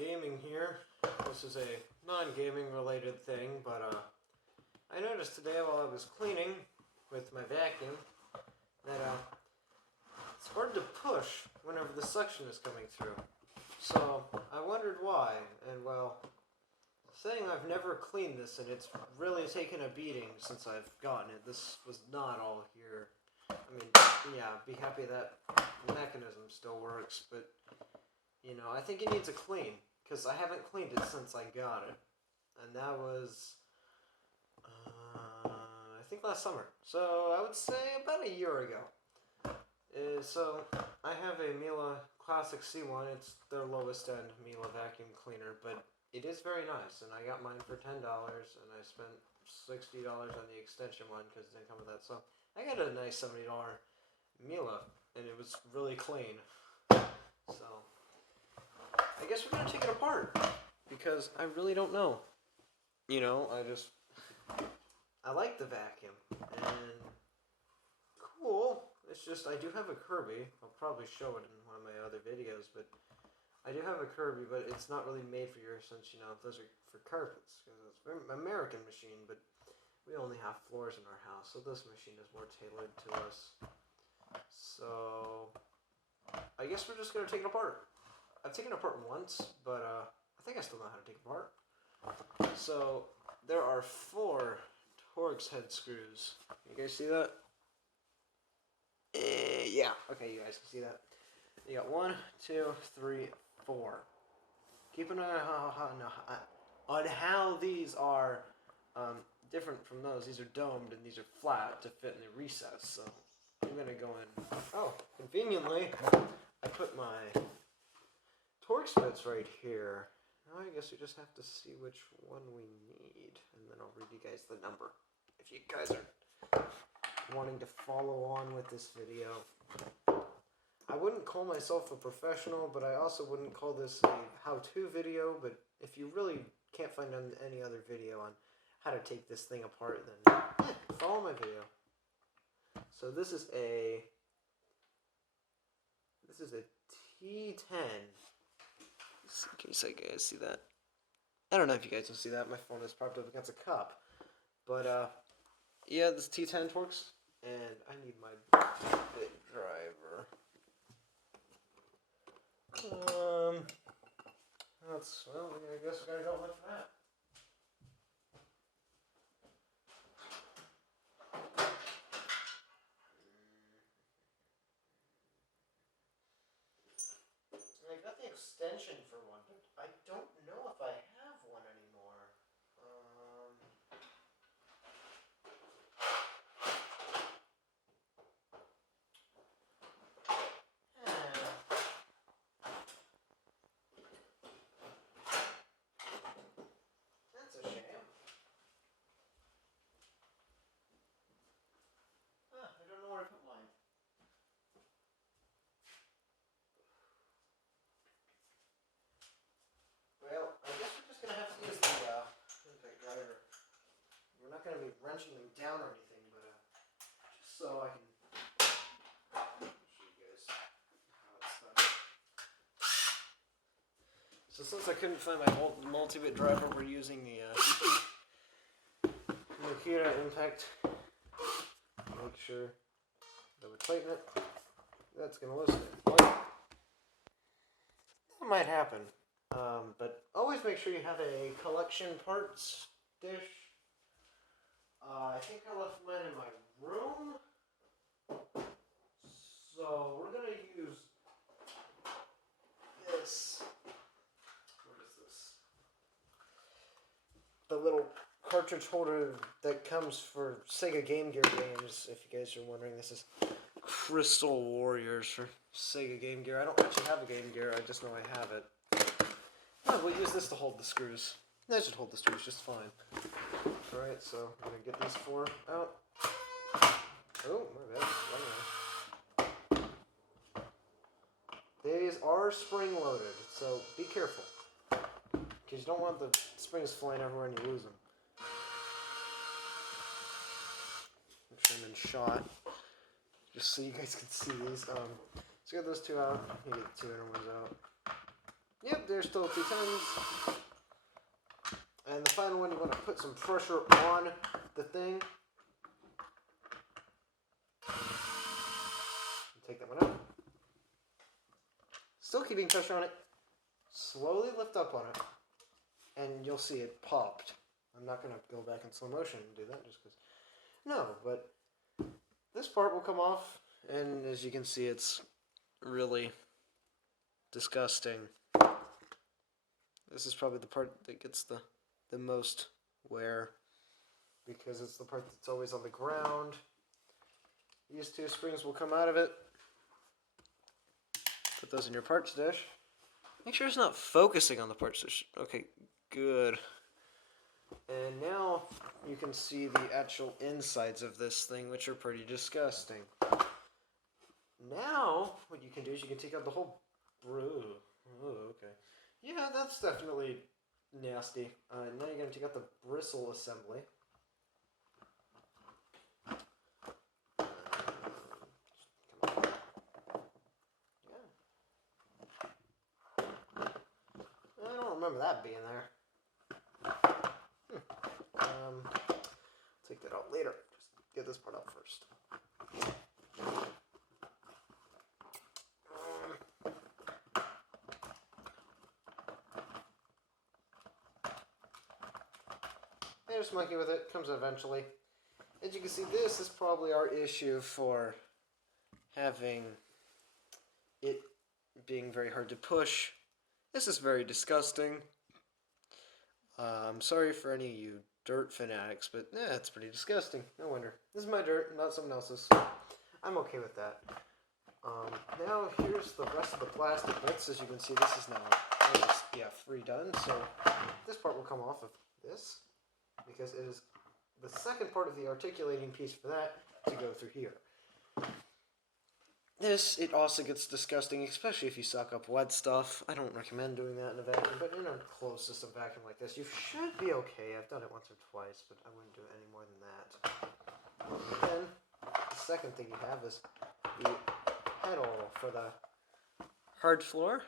gaming here. This is a non-gaming related thing, but I noticed today while I was cleaning with my vacuum that it's hard to push whenever the suction is coming through. So I wondered why, and well, saying I've never cleaned this and it's really taken a beating since I've gotten it. This was not all here. I mean, yeah, be happy that mechanism still works, but you know, I think it needs a clean, because I haven't cleaned it since I got it. And that was, I think last summer. So I would say about a year ago. So I have a Miele Classic C1. It's their lowest end Miele vacuum cleaner, but it is very nice. And I got mine for $10, and I spent $60 on the extension one because it didn't come with that. So I got a nice $70 Miele, and it was really clean. So I guess we're gonna take it apart because I really don't know. You know, I like the vacuum and cool. It's just I do have a Kirby. I'll probably show it in one of my other videos, but I do have a Kirby, but it's not really made for your, since you know those are for carpets because it's an American machine, but we only have floors in our house, so this machine is more tailored to us. So I guess we're just gonna take it apart. I've taken it apart once, but I think I still know how to take it apart. So there are 4 Torx head screws. You guys see that? Yeah. Okay, you guys can see that. You got 1, 2, 3, 4. Keep an eye on how these are different from those. These are domed and these are flat to fit in the recess. So I'm gonna go in. Oh, conveniently, I put my Torx bits right here. Now I guess we just have to see which one we need, and then I'll read you guys the number if you guys are wanting to follow on with this video. I wouldn't call myself a professional, but I also wouldn't call this a how-to video, but if you really can't find any other video on how to take this thing apart, then yeah, follow my video. So this is a T10. In case you guys see that. I don't know if you guys can see that. My phone is propped up against a cup. But, yeah, this T10 Torx. And I need my big driver. Well, I guess we gotta go with that. I got the extension for one, but I don't know if I have one anymore. That's a shame. I don't know where to put mine. Well, I guess we're just going to have to use the driver. We're not going to be wrenching them down or anything, but just so I can show you guys how it's done. So since I couldn't find my multi-bit driver, we're using the Makita Impact. Make sure that we tighten it. That's going to loosen it. That might happen. But always make sure you have a collection parts dish. I think I left mine in my room. So we're going to use this. What is this? The little cartridge holder that comes for Sega Game Gear games. If you guys are wondering, this is Crystal Warriors for Sega Game Gear. I don't actually have a Game Gear, I just know I have it. Oh, we'll use this to hold the screws. That should hold the screws just fine. Alright, so I'm going to get these 4 out. Oh, my bad. These are spring loaded, so be careful. Because you don't want the springs flying everywhere and you lose them. Make sure I'm in shot. Just so you guys can see these. So get those 2 out. You get the 2 inner ones out. Yep, there's still 2 10s. And the final one, you want to put some pressure on the thing. Take that one out. Still keeping pressure on it. Slowly lift up on it. And you'll see it popped. I'm not going to go back in slow motion and do that just because. No, but this part will come off. And as you can see, it's really disgusting. This is probably the part that gets the most wear because it's the part that's always on the ground. These 2 springs will come out of it. Put those in your parts dish. Make sure it's not focusing on the parts dish. Okay, good. And now you can see the actual insides of this thing, which are pretty disgusting. Now, what you can do is you can take out the whole... Oh, okay. Yeah, that's definitely nasty. Now you're going to take out the bristle assembly. I don't remember that being there. Take that out later. Just get this part out first. Just monkey with it. Comes eventually. As you can see, this is probably our issue for having it being very hard to push. This is very disgusting. I'm sorry for any of you dirt fanatics, but it's pretty disgusting. No wonder. This is my dirt, not someone else's. I'm okay with that. Now here's the rest of the plastic bits. As you can see, this is now redone. So this part will come off of this because it is the second part of the articulating piece for that to go through here. It also gets disgusting, especially if you suck up wet stuff. I don't recommend doing that in a vacuum, but in a closed system vacuum like this, you should be okay. I've done it once or twice, but I wouldn't do it any more than that. And then, the second thing you have is the pedal for the hard floor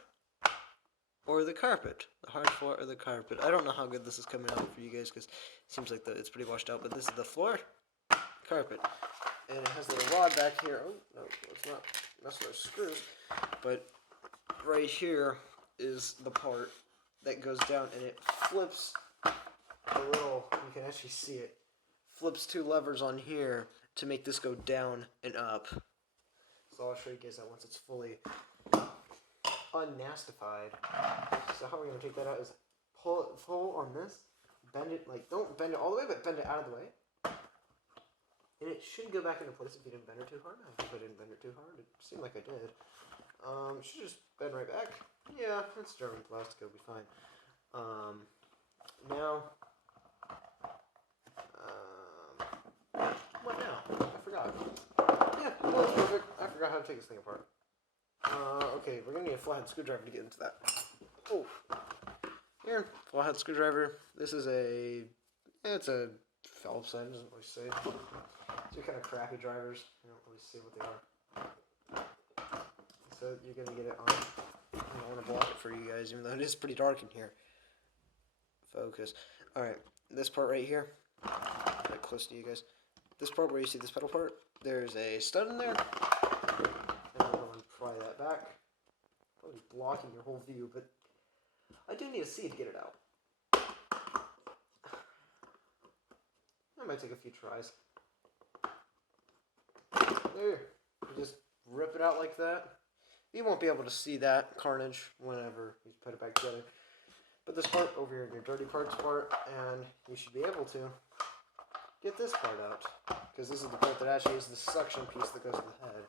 or the carpet. The hard floor or the carpet. I don't know how good this is coming out for you guys because it seems like it's pretty washed out, but this is the floor, carpet. And it has a little rod back here. Oh, no, it's not. That's those screws. But right here is the part that goes down, and it flips a little. You can actually see it. Flips 2 levers on here to make this go down and up. So I'll show you guys that once it's fully unnastified. So how we're going to take that out is pull on this, bend it, don't bend it all the way, but bend it out of the way. And it should go back into place if you didn't bend it too hard. I hope I didn't bend it too hard. It seemed like I did. It should just bend right back. Yeah, it's German plastic. It'll be fine. Now, what now? I forgot. Yeah, well, that's perfect. I forgot how to take this thing apart. Okay, we're going to need a flathead screwdriver to get into that. Oh. Here, flathead screwdriver. This is it's a Phillips head, doesn't really say. These are kind of crappy drivers. You don't really see what they are. So you're going to get it on. I don't want to block it for you guys, even though it is pretty dark in here. Focus. Alright, this part right here. Right close to you guys. This part where you see this pedal part, there's a stud in there. And I'm going to pry that back. Probably blocking your whole view, but I do need a C to get it out. That might take a few tries. There. You just rip it out like that. You won't be able to see that carnage whenever you put it back together. Put this part over here in your dirty parts part, and you should be able to get this part out. Because this is the part that actually is the suction piece that goes to the head.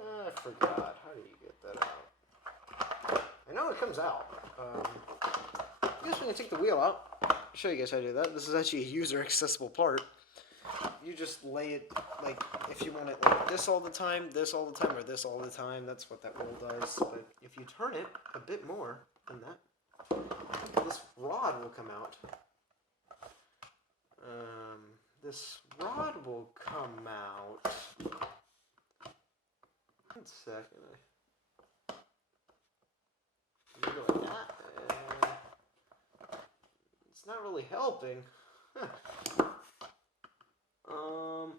I forgot. How do you get that out? I know it comes out. I guess we're going to take the wheel out. I'll show you guys how to do that. This is actually a user accessible part. You just lay it, like, if you want it like this all the time, or this all the time, that's what that roll does. But if you turn it a bit more than that, this rod will come out. This rod will come out. 1 second. not really helping. Oh,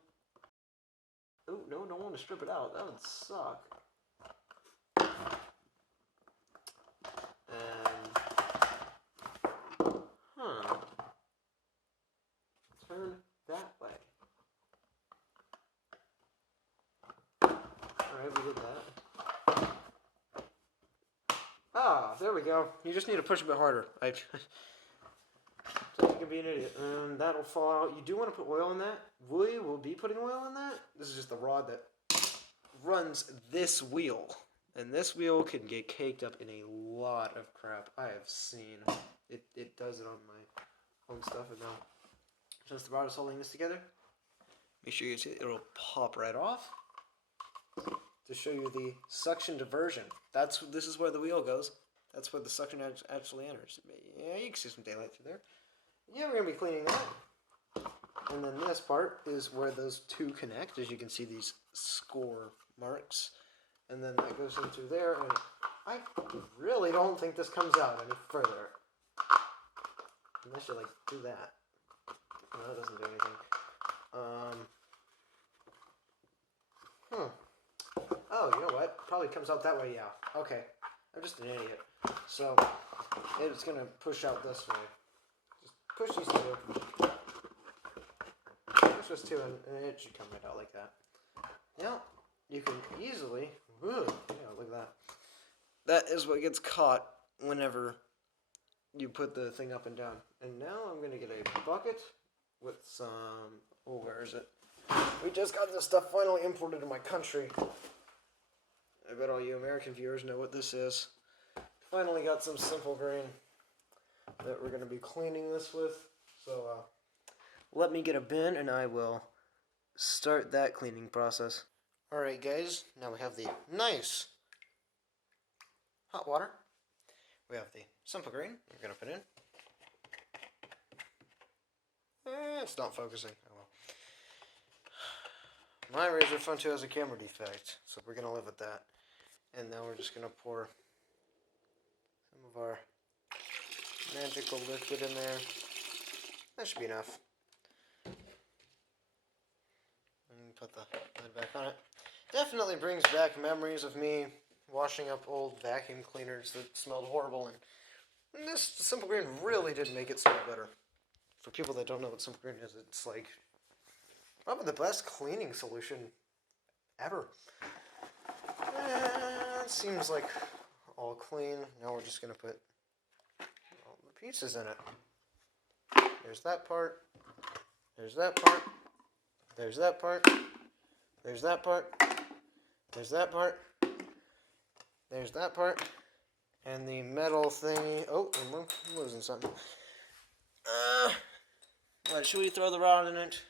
no, don't want to strip it out. That would suck. And, turn that way. Alright, we did that. Ah, there we go. You just need to push a bit harder. I can be an idiot. And that'll fall out. You do want to put oil in that. We will be putting oil in that. This is just the rod that runs this wheel. And this wheel can get caked up in a lot of crap I have seen. It does it on my own stuff. And now, since the rod is holding this together, make sure you see it. It'll pop right off. To show you the suction diversion. This is where the wheel goes. That's where the suction actually enters. Yeah, you can see some daylight through there. Yeah, we're going to be cleaning that. And then this part is where those two connect. As you can see, these score marks. And then that goes in through there. And I really don't think this comes out any further. Unless you, like, do that. No, that doesn't do anything. Oh, you know what? Probably comes out that way, yeah. Okay. I'm just an idiot. So, it's going to push out this way. Just push these two. Push this two, and it should come right out like that. Yeah, you can easily... yeah, look at that. That is what gets caught whenever you put the thing up and down. And now I'm going to get a bucket with some... Oh, where is it? We just got this stuff finally imported to my country. I bet all you American viewers know what this is. Finally got some simple grain that we're going to be cleaning this with. So let me get a bin and I will start that cleaning process. Alright guys, now we have the nice hot water. We have the simple grain we're going to put in. It's not focusing. Oh well. My Razer Phone 2 has a camera defect, so we're going to live with that. And now we're just going to pour some of our magical liquid in there. That should be enough. And put the lid back on it. Definitely brings back memories of me washing up old vacuum cleaners that smelled horrible. And this simple grain really did make it smell better. For people that don't know what simple grain is, it's like probably the best cleaning solution ever. It seems like all clean. Now we're just going to put all the pieces in it. There's that part. There's that part. There's that part. There's that part. There's that part. There's that part. And the metal thingy. Oh, I'm losing something. Should we throw the rod in it?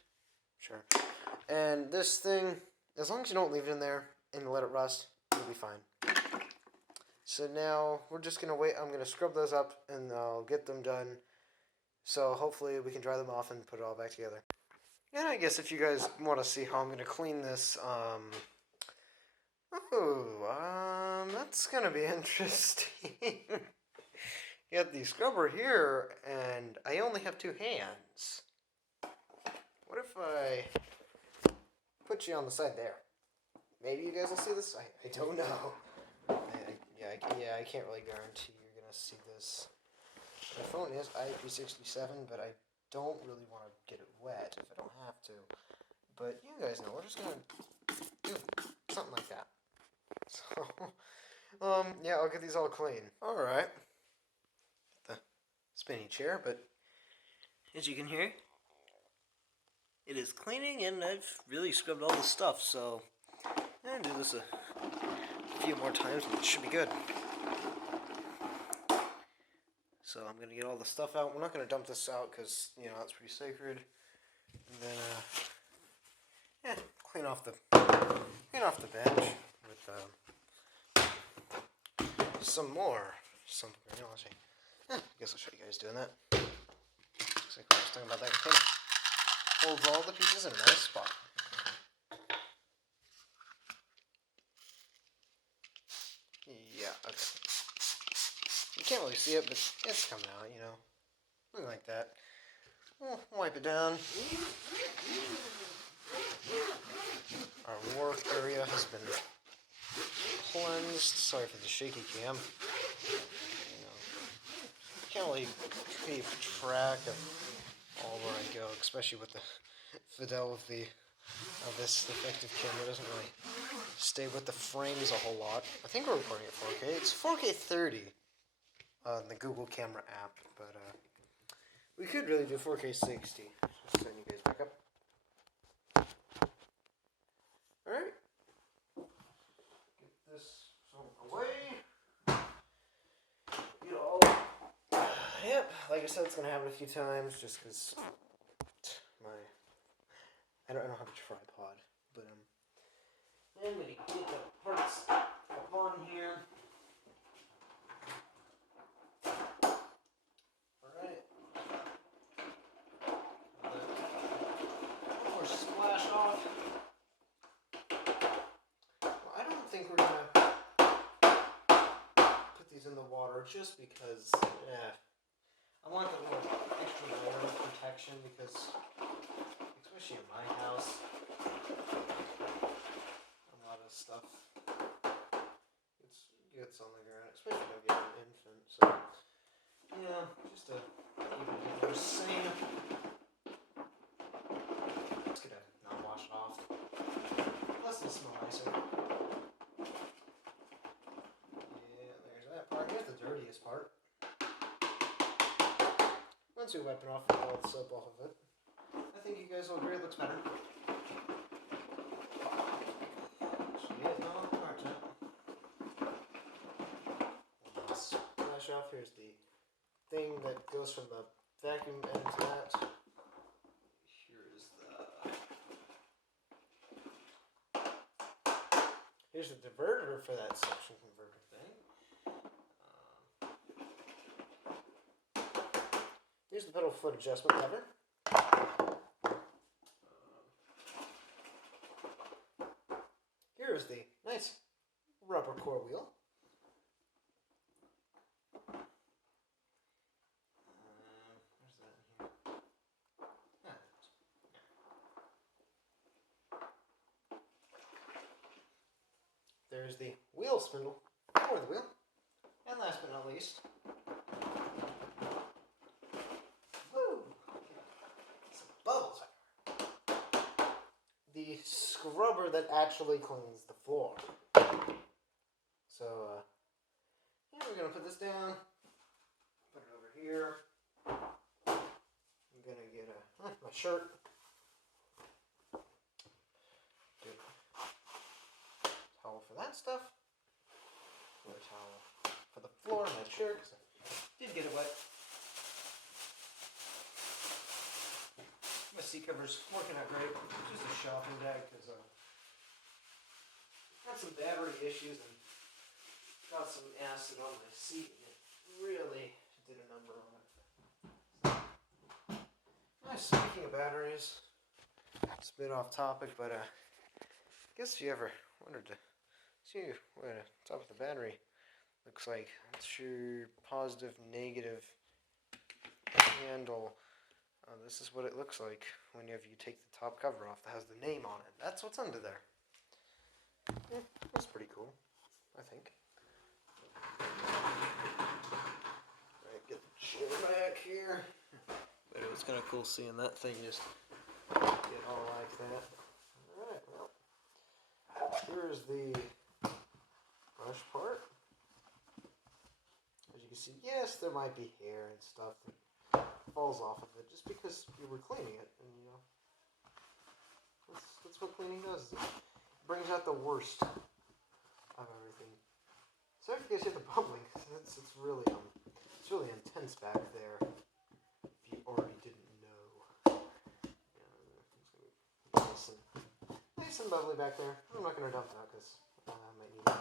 Sure. And this thing, as long as you don't leave it in there and let it rust, it'll be fine. So now we're just going to wait. I'm going to scrub those up and I'll get them done. So hopefully we can dry them off and put it all back together. And I guess if you guys want to see how I'm going to clean this, that's going to be interesting. You got the scrubber here, and I only have two hands. What if I put you on the side there? Maybe you guys will see this? I don't know. I can't really guarantee you're going to see this. My phone is IP67, but I don't really want to get it wet if I don't have to. But you guys know, we're just going to do something like that. So, yeah, I'll get these all clean. Alright. The spinny chair, but as you can hear, it is cleaning and I've really scrubbed all the stuff, so I'll do this a few more times and it should be good. So I'm going to get all the stuff out. We're not going to dump this out because, you know, that's pretty sacred. And then, clean off the bench with some more simple grain. Let's see. I guess I'll show you guys doing that. Looks like we're just talking about that container. Holds all the pieces in a nice spot. Yeah, okay. You can't really see it, but it's coming out, you know. something like that. We'll wipe it down. Our work area has been cleansed. Sorry for the shaky cam. Can't really keep track of all where I go, especially with the fidelity of this defective camera. It doesn't really stay with the frames a whole lot. I think we're recording at 4K. It's 4K 30 on the Google camera app, but we could really do 4K 60. Just send you guys back up. Alright. Get this away. Get all. Yep, like I said, it's going to happen a few times just because I don't have a tripod, but I'm going to get the parts up on here. Alright. One more splash off. Well, I don't think we're going to put these in the water just because, I want the little extra layer of protection because, especially in my house, a lot of stuff gets on the ground, especially if I get an infant. So, yeah, just to keep it more sane. Just gonna not wash it off. Plus, they smell nicer. Yeah, there's that part. Here's the dirtiest part. Once we wipe it off and all the soap off of it, I think you guys will agree it looks better. Splash off. Here's the thing that goes from the vacuum end to that. Here's the diverter for that suction converter thing. Here's the pedal foot adjustment lever. Here's the nice rubber core wheel. Where's that in here? There's the wheel spindle for the wheel. And last but not least, bubbles. The scrubber that actually cleans the floor. So, yeah, we're going to put this down, put it over here. I'm going to get my shirt. Get a towel for that stuff. A towel for the floor, my shirt, because I did get it wet. My seat cover's working out great. Just a shopping bag because I had some battery issues and got some acid on my seat and it really did a number on it. Speaking of batteries, it's a bit off topic, but I guess if you ever wanted to see what the top of the battery looks like, it's your positive, negative handle. This is what it looks like whenever you take the top cover off that has the name on it. That's what's under there. Yeah, that's pretty cool, I think. Alright, get the chair back here. But it was kind of cool seeing that thing just get all like that. Alright, well, here's the brush part. As you can see, yes, there might be hair and stuff that falls off of it just because you were cleaning it, and you know, that's what cleaning does. It brings out the worst of everything. Sorry if you guys hear the bubbling. It's really intense back there. If you already didn't know, nice and bubbly back there. I'm not gonna dump it out because I might need it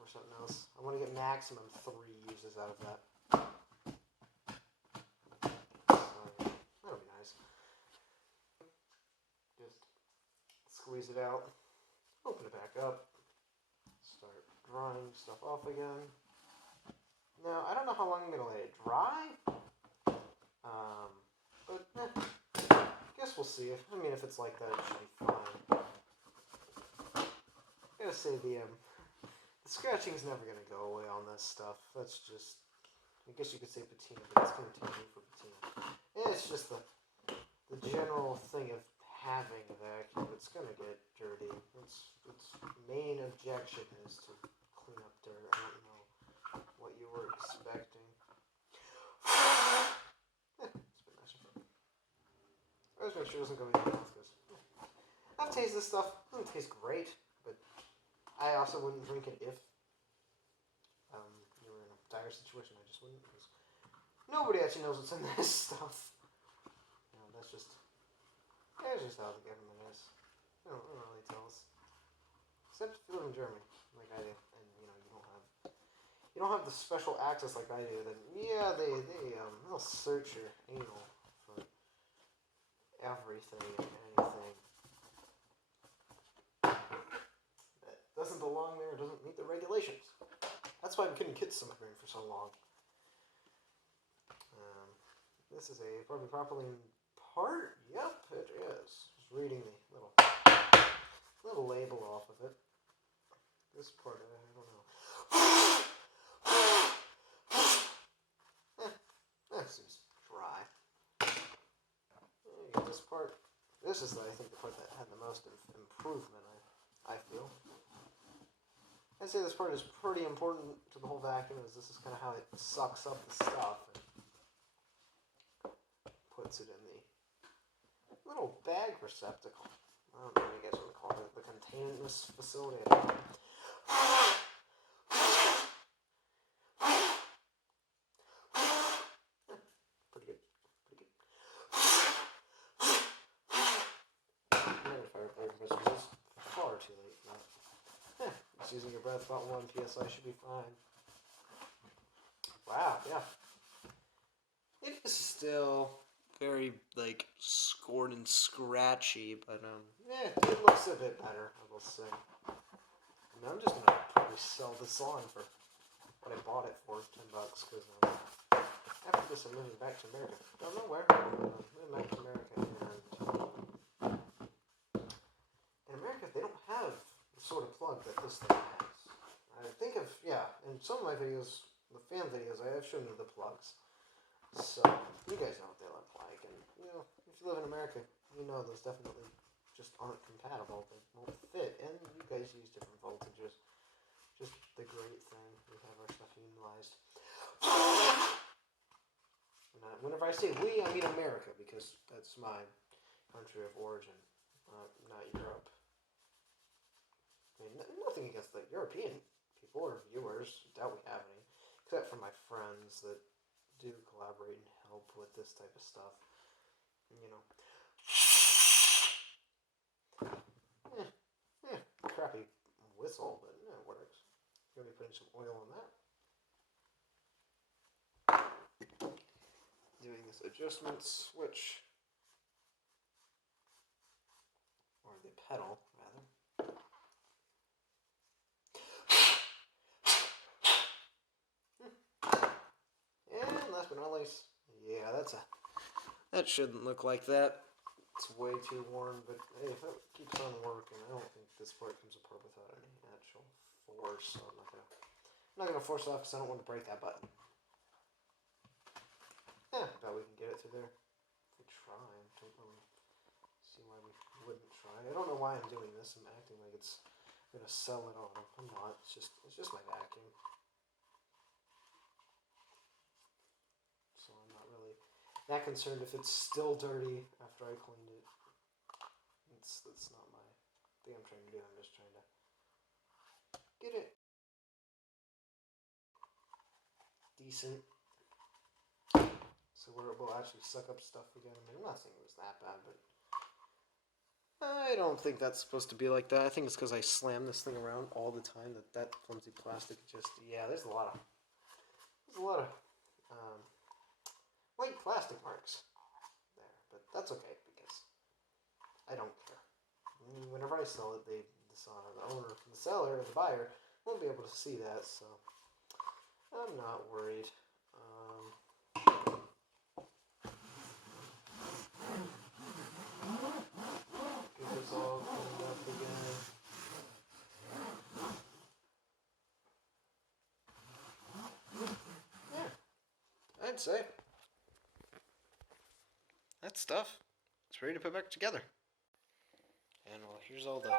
or something else. I want to get maximum 3 uses out of that. Squeeze it out, open it back up, start drying stuff off again. Now, I don't know how long I'm going to let it dry, But I guess we'll see. I mean, if it's like that, it should be fine. I gotta say the scratching's never gonna go away on this stuff. That's just, I guess you could say patina, but it's continuing for patina. And it's just the general thing of having a vacuum. It's gonna get dirty. Its main objection is to clean up dirt. I don't know what you were expecting. It's been nicer. I always make sure it doesn't go in your mouth because I've tasted this stuff. It doesn't taste great, but I also wouldn't drink it if you were in a dire situation. I just wouldn't, because nobody actually knows what's in this stuff. You know, that's just how the government is. They don't really tell us, except if you live in Germany, like I do, and you know you don't have the special access like I do. Then yeah, they'll search your anal for everything and anything that doesn't belong there, doesn't meet the regulations. That's why I'm getting kids smoking for so long. This is a properly in part. Yep, it is. Just reading the little label off of it. This part, I don't know. That seems dry. You got this part. This is, I think, the part that had the most improvement, I feel. I'd say this part is pretty important to the whole vacuum, as this is kind of how it sucks up the stuff and puts it in the little bag receptacle. I don't know what you guys want to call it. The containment facility. I don't know. Pretty good. It's far too late for that. Just using your breath about 1 psi should be fine. Wow, yeah. It is still very, like, scored and scratchy, but, it looks a bit better, I will say. I mean, I'm just gonna probably sell this on for what I bought it for, $10, because, after this I'm moving back to America. Don't know where, I'm moving back to America, and in America, they don't have the sort of plug that this thing has. I think of, in some of my videos, the fan videos, I have shown you the plugs. So, you guys know what they look like, and, you know, if you live in America, you know those definitely just aren't compatible, they won't fit, and you guys use different voltages. Just the great thing, we have our stuff utilized. Whenever I say we, I mean America, because that's my country of origin, not Europe. I mean, nothing against the European people or viewers, doubt we have any, except for my friends that do collaborate and help with this type of stuff. You know. Crappy whistle, but it works. Gonna be putting some oil on that. Doing this adjustment switch, or the pedal, rather. And last but not least, yeah, that shouldn't look like that. It's way too worn, but hey, if it keeps on working, I don't think this part comes apart without any actual force, so I'm not gonna force it off because I don't want to break that button. Yeah, bet we can get it through there. If we try, I don't really see why we wouldn't try. I don't know why I'm doing this. I'm acting like it's gonna sell it on. I'm not. It's just my vacuum. So I'm not really that concerned if it's still dirty after I cleaned it. That's not my thing I'm trying to do. I'm just trying to get it decent. So where it will actually suck up stuff again. I mean, I'm not saying it was that bad, but I don't think that's supposed to be like that. I think it's because I slam this thing around all the time that flimsy plastic just, there's a lot of white plastic marks there, but that's okay because I don't care. Whenever I sell it, the owner, the seller, or the buyer won't be able to see that, so I'm not worried. I'd say that stuff is ready to put back together. And well, here's all the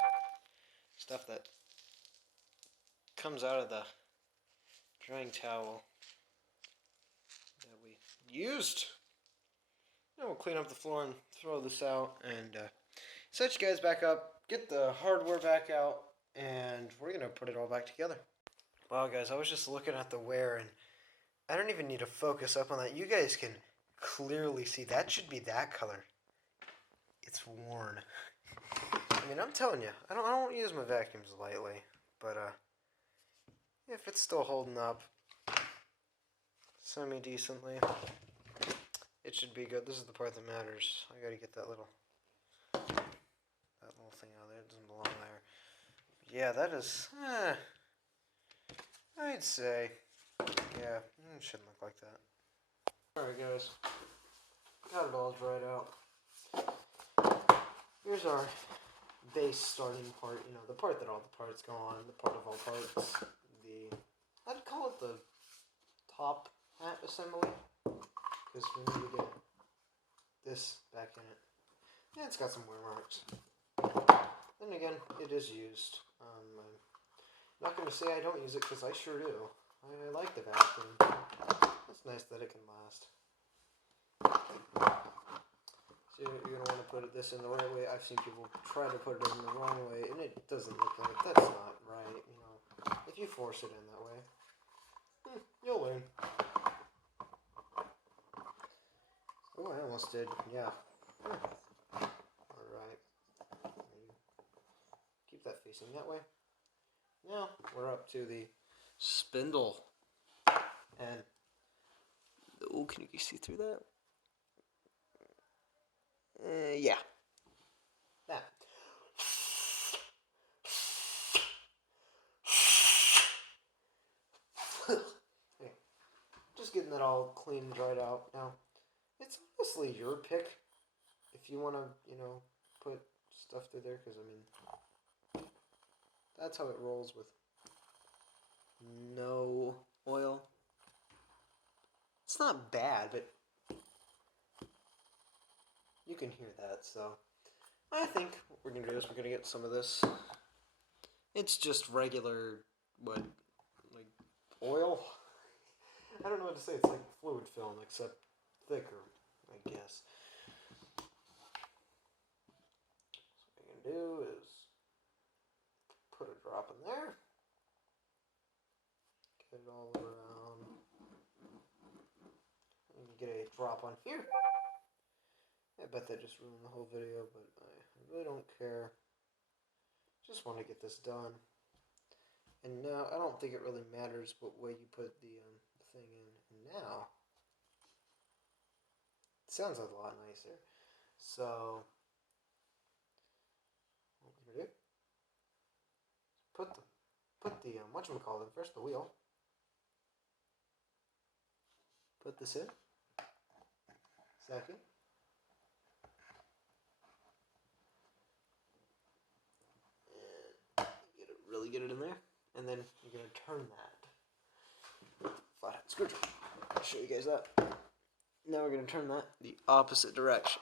stuff that comes out of the drying towel that we used. Now we'll clean up the floor and throw this out and set you guys back up, get the hardware back out, and we're going to put it all back together. Wow, guys, I was just looking at the wear, and I don't even need to focus up on that. You guys can clearly see that should be that color. It's worn. I mean, I'm telling you, I don't use my vacuums lightly, but if it's still holding up semi-decently, it should be good. This is the part that matters. I gotta get that little thing out there. It doesn't belong there. Yeah, that is, I'd say, yeah, it shouldn't look like that. Alright guys, got it all dried out. Here's our base starting part, you know, the part that all the parts go on, the part of all parts, I'd call it the top hat assembly, because we need to get this back in it. Yeah, it's got some wear marks. Then again, it is used. I'm not going to say I don't use it, because I sure do. I like the vacuum. It's nice that it can last. So you're going to want to put this in the right way. I've seen people try to put it in the wrong way, and it doesn't look like that's not right. You know, if you force it in that way, you'll learn. Oh, I almost did. Yeah. Alright. Keep that facing that way. Now, we're up to the spindle. And, oh, can you see through that? Yeah. That. Okay. Just getting that all clean and dried out. Now, it's honestly your pick if you want to, you know, put stuff through there, because, I mean, that's how it rolls with no oil. It's not bad, but you can hear that, so I think what we're going to do is we're going to get some of this. It's just regular, like oil? I don't know what to say. It's like fluid film, except thicker, I guess. So what I can do is put a drop in there. Get it all around. And you get a drop on here. I bet that just ruined the whole video, but I really don't care. Just want to get this done. And now, I don't think it really matters what way you put the thing in. And now, it sounds a lot nicer. So, what we're going to do, put the whatchamacallit, first the wheel. Put this in. Second. Really get it in there, and then you're going to turn that flathead screwdriver. I'll show you guys that. Now we're going to turn that the opposite direction.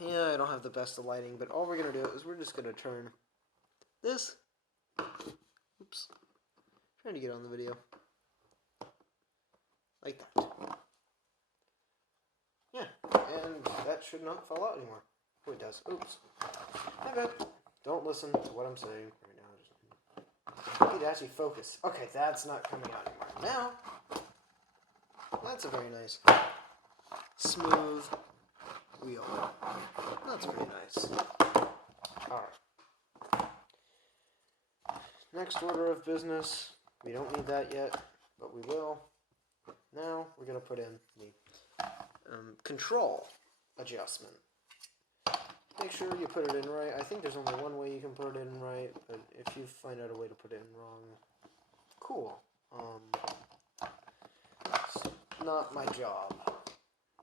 Yeah, I don't have the best of lighting, but all we're going to do is we're just going to turn this. Oops. Trying to get on the video. Like that. Yeah, and that should not fall out anymore. Oh, it does. Oops. My bad. Don't listen to what I'm saying right now. Just need to actually focus. Okay, that's not coming out anymore. Now, that's a very nice, smooth wheel. That's pretty nice. Alright. Next order of business. We don't need that yet, but we will. Now, we're going to put in the control adjustment. Make sure you put it in right. I think there's only one way you can put it in right, but if you find out a way to put it in wrong, cool. It's not my job.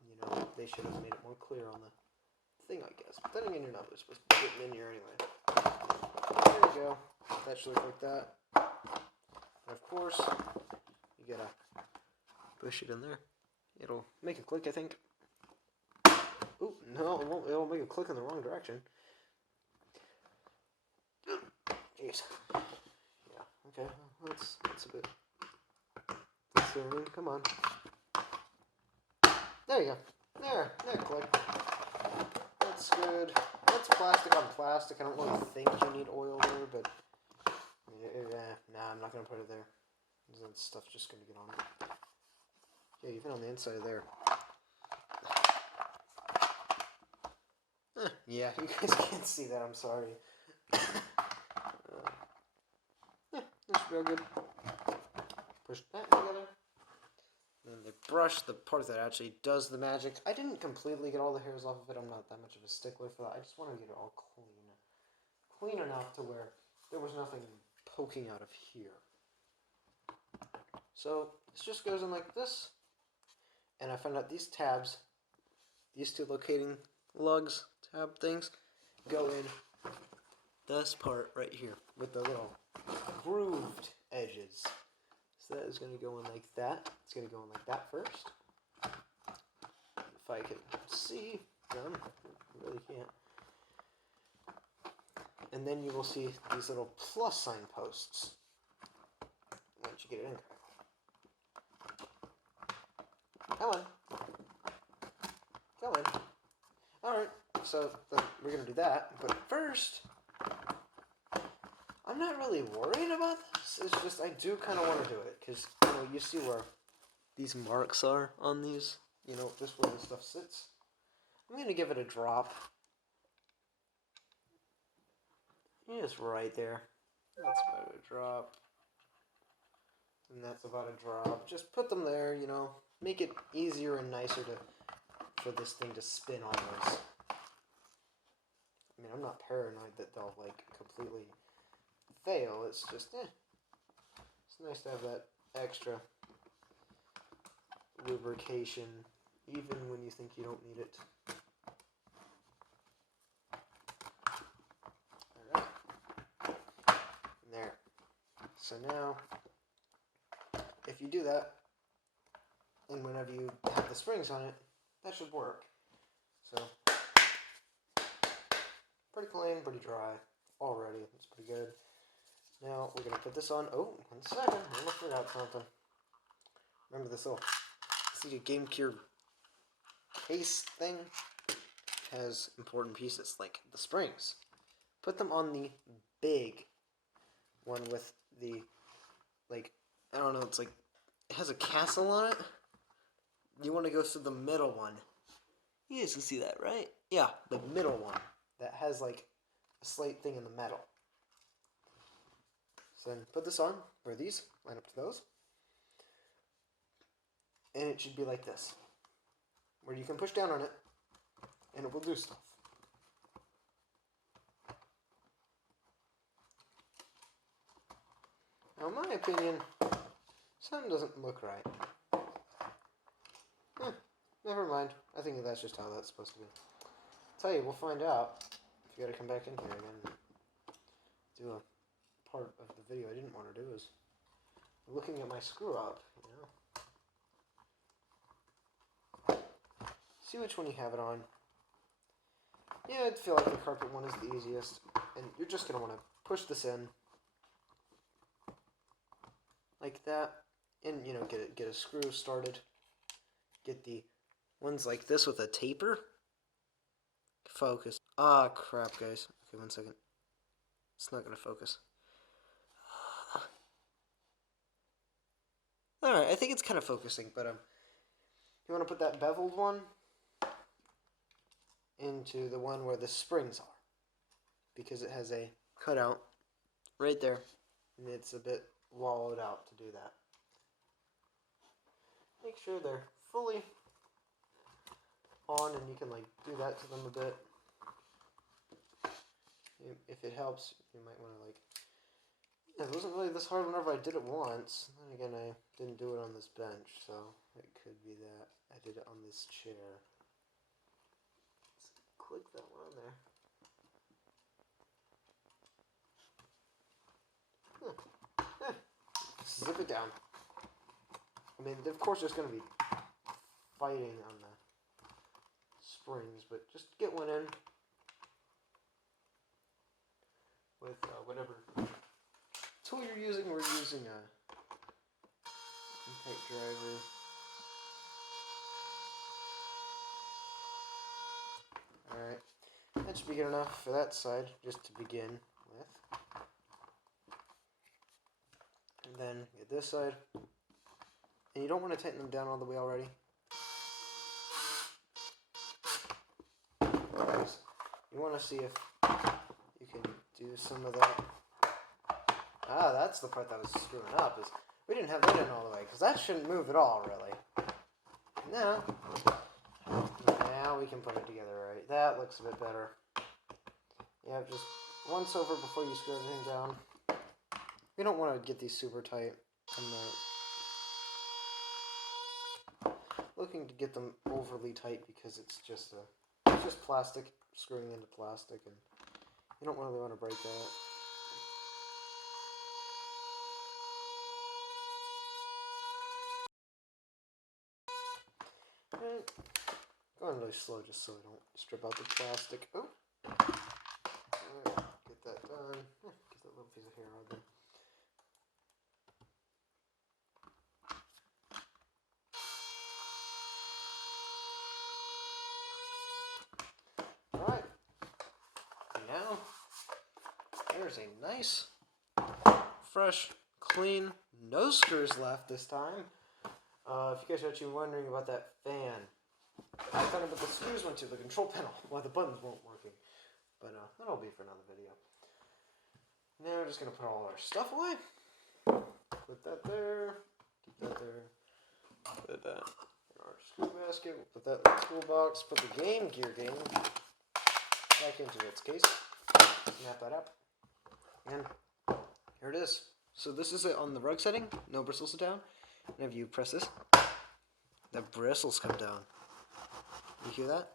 You know, they should have made it more clear on the thing, I guess. But then again, you're not really supposed to put it in here anyway. There you go. That should look like that. And of course, you gotta push it in there. It'll make a click, I think. Oh, no, it won't. It'll make a click in the wrong direction. Jeez. Yeah, okay, that's a bit concerning. Come on. There you go. There, click. That's good. That's plastic on plastic. I don't really think you need oil there, but nah, I'm not gonna put it there. That stuff's just gonna get on it. Yeah, even on the inside of there. Yeah, you guys can't see that. I'm sorry. Yeah, that's real good. Push that together. Then the brush, the part that actually does the magic. I didn't completely get all the hairs off of it. I'm not that much of a stickler for that. I just want to get it all clean. Clean enough to where there was nothing poking out of here. So this just goes in like this. And I found out these tabs, these two locating lugs, tab things, go in this part right here with the little grooved edges. So that is going to go in like that. It's going to go in like that first. If I can see them, I really can't. And then you will see these little plus sign posts once you get it in. Come on. Come on. Alright, so we're going to do that. But first, I'm not really worried about this. It's just I do kind of want to do it. Because, you see where these marks are on these. Just where this stuff sits. I'm going to give it a drop. Just right there. That's about a drop. And that's about a drop. Just put them there, Make it easier and nicer for this thing to spin always. I mean, I'm not paranoid that they'll, completely fail. It's just, It's nice to have that extra lubrication, even when you think you don't need it. Alright. There. So now, if you do that, and whenever you have the springs on it, that should work. So, pretty clean, pretty dry already. That's pretty good. Now, we're going to put this on. Oh, 1 second. I almost forgot something. Remember this little Game Cure case thing? It has important pieces, like the springs. Put them on the big one with the, I don't know, it has a castle on it. You want to go to the middle one. You guys can see that, right? Yeah, the middle one. That has, a slate thing in the metal. So then put this on, or these, line up to those. And it should be like this. Where you can push down on it, and it will do stuff. Now, in my opinion, something doesn't look right. Never mind. I think that's just how that's supposed to be. Tell you, we'll find out. If you gotta come back in here again, do a part of the video I didn't want to do is looking at my screw up. See which one you have it on. Yeah, I'd feel like the carpet one is the easiest, and you're just gonna want to push this in like that, and get a screw started. Get the ones like this with a taper. Focus. Ah, crap, guys. Okay, 1 second. It's not gonna focus. Alright, I think it's kind of focusing, but you want to put that beveled one into the one where the springs are, because it has a cutout right there, and it's a bit wallowed out to do that. Make sure they're fully on, and you can do that to them a bit. If it helps, you might want to it wasn't really this hard whenever I did it once. Then again, I didn't do it on this bench, so it could be that I did it on this chair. Let's click that one on there. Zip it down. I mean, of course there's going to be fighting on the springs, but just get one in with whatever tool you're using. We're using a type driver. Alright, that should be good enough for that side, just to begin with. And then get this side. And you don't want to tighten them down all the way already. You want to see if you can do some of that. Ah, that's the part that was screwing up, is we didn't have that in all the way, because that shouldn't move at all, really. Now we can put it together, right? That looks a bit better. Yeah, just once over before you screw everything down. We don't want to get these super tight. I'm not looking to get them overly tight because it's just plastic screwing into plastic, and you don't really want to break that. Alright, going really slow just so I don't strip out the plastic. Oh, alright, get that done. Get that little piece of hair out there. Alright, now there's a nice, fresh, clean, no screws left this time. If you guys are actually wondering about that fan, I thought about the screws went to the control panel while the buttons weren't working. But that'll be for another video. Now we're just going to put all our stuff away. Put that there. Keep that there. Put that in our screw basket. We'll put that in the toolbox. Put the Game Gear game back into its case. Snap that up. And here it is. So this is it on the rug setting. No bristles down. And if you press this, the bristles come down. You hear that?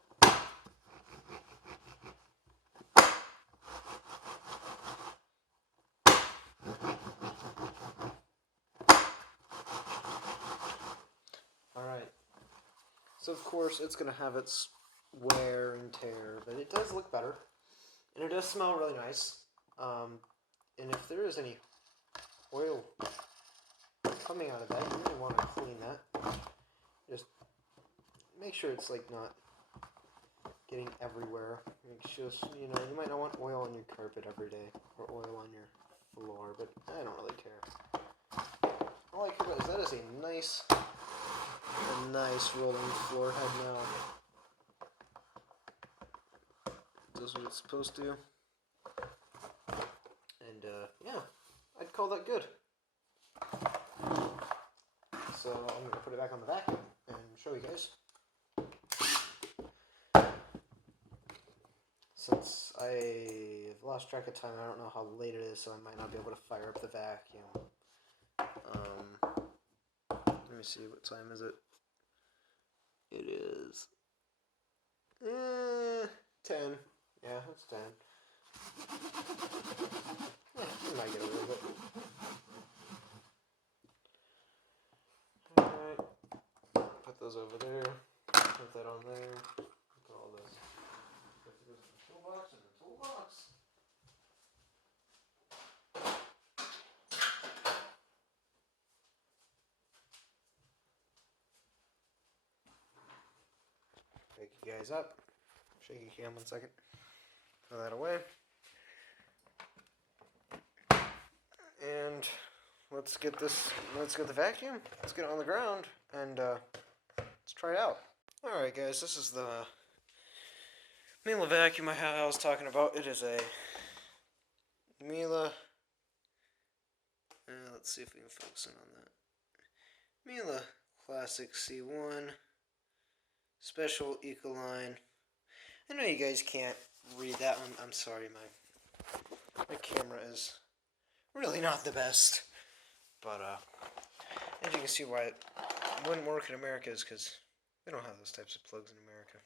Alright. So of course it's going to have its wear and tear, but it does look better. And it does smell really nice. And if there is any oil coming out of that, you really want to clean that. Just make sure it's like not getting everywhere. Make sure, you know, you might not want oil on your carpet every day or oil on your floor, but I don't really care. All I care about is that is a nice rolling floor head now. It does what it's supposed to. And yeah, I'd call that good. So I'm going to put it back on the vacuum and show you guys. Since I've lost track of time, I don't know how late it is, so I might not be able to fire up the vacuum. Let me see, what time is it? It is 10. Yeah, it's 10. Yeah, we might get a little bit. Alright, put those over there, put that on there, put all this. Put this in the toolbox, in the toolbox. Wake you guys up. Shake your cam 1 second. Throw that away. And let's get the vacuum. Let's get it on the ground and let's try it out. Alright guys, this is the Miele vacuum I was talking about. It is a Miele, let's see if we can focus in on that. Miele Classic C1 Special Ecoline. I know you guys can't read that one. I'm sorry, my camera is really not the best. But as you can see why it wouldn't work in America is because we don't have those types of plugs in America.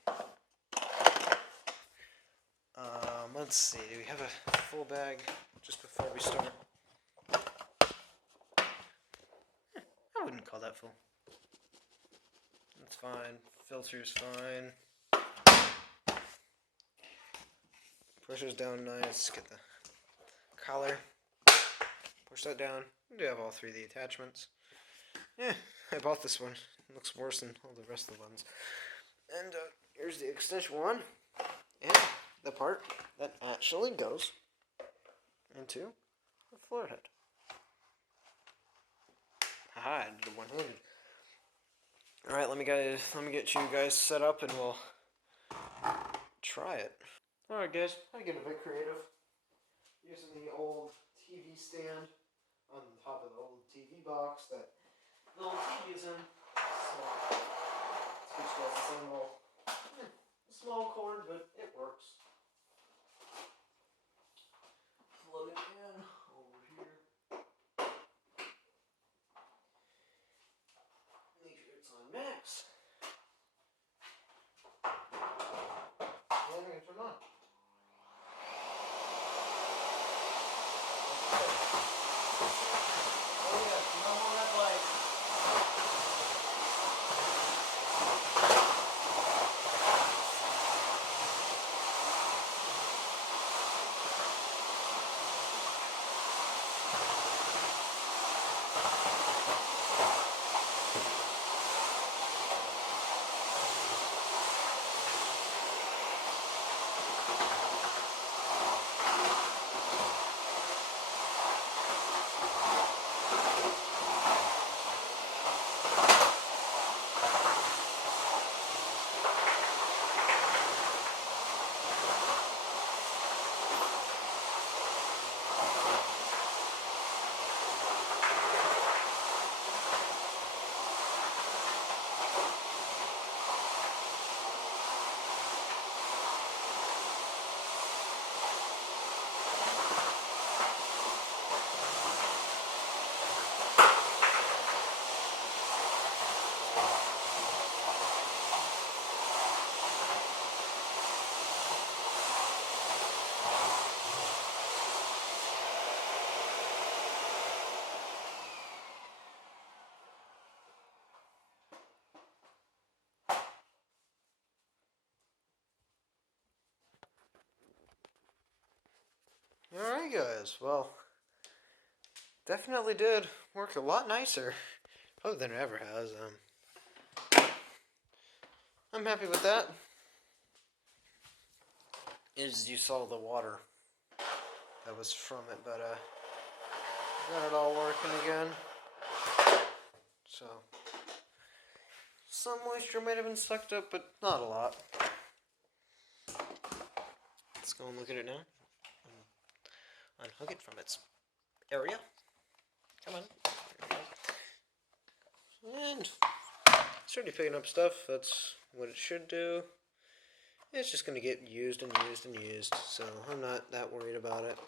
Let's see, do we have a full bag just before we start? I wouldn't call that full. That's fine. Filter's fine. Pushes down nice. Get the collar. Push that down. You do have all three of the attachments. Yeah, I bought this one. It looks worse than all the rest of the ones. And here's the extension one. And the part that actually goes into the floor head. Haha, I did it one-handed. Alright, let me get you guys set up and we'll try it. Alright guys, I get a bit creative. Using the old TV stand on top of the old TV box that the old TV is in. So, let's get you guys this little small cord, but it works. Plug it in over here. Make sure it's on max. And I'm going to turn on. Oh yeah, no more red light. Alright guys, well, definitely did work a lot nicer, probably than it ever has. I'm happy with that. As you saw the water that was from it, but got it all working again. So, some moisture might have been sucked up, but not a lot. Let's go and look at it now. Unhook it from its area. Come on. And it's already picking up stuff. That's what it should do. It's just going to get used and used and used, so I'm not that worried about it.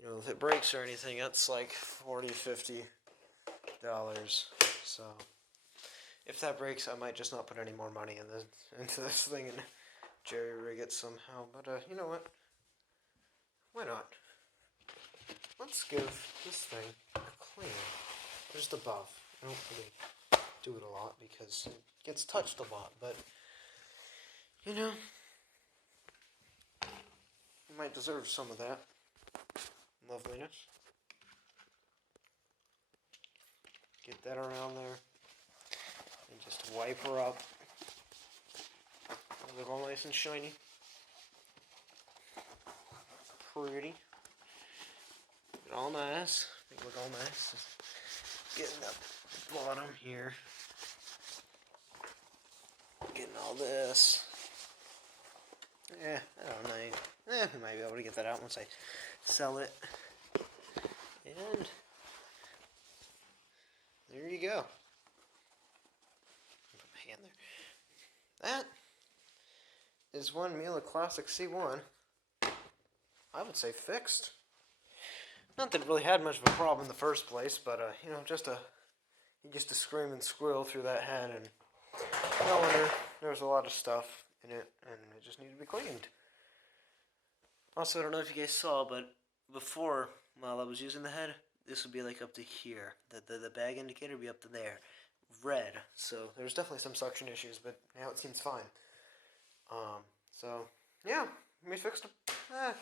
You know, if it breaks or anything, that's like $40, $50. So if that breaks, I might just not put any more money into this thing and jerry-rig it somehow. But you know what? Why not? Let's give this thing a clean. Just above. I don't really do it a lot because it gets touched a lot, but you know, you might deserve some of that loveliness. Get that around there and just wipe her up. Look all nice and shiny. Pretty. Get all nice. Make it look all nice. Just getting up the bottom here. Getting all this. I don't know. I might be able to get that out once I sell it. And there you go. Put my hand there. That is one Miele Classic C1. I would say fixed. Not that it really had much of a problem in the first place, but you know, he used to scream and squeal through that head, and no wonder there was a lot of stuff in it, and it just needed to be cleaned. Also, I don't know if you guys saw, but before, while I was using the head, this would be like up to here. The bag indicator would be up to there. red. So there's definitely some suction issues, but now it seems fine. So yeah, we fixed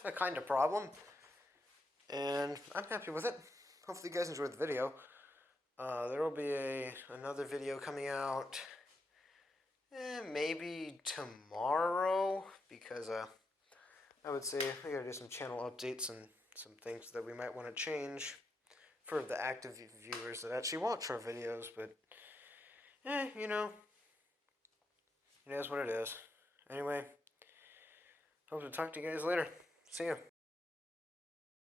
a kind of problem, and I'm happy with it. Hopefully you guys enjoyed the video. There will be another video coming out maybe tomorrow, because I would say we gotta do some channel updates and some things that we might want to change for the active viewers that actually watch our videos, but you know, it is what it is. Anyway, hope to talk to you guys later. See ya.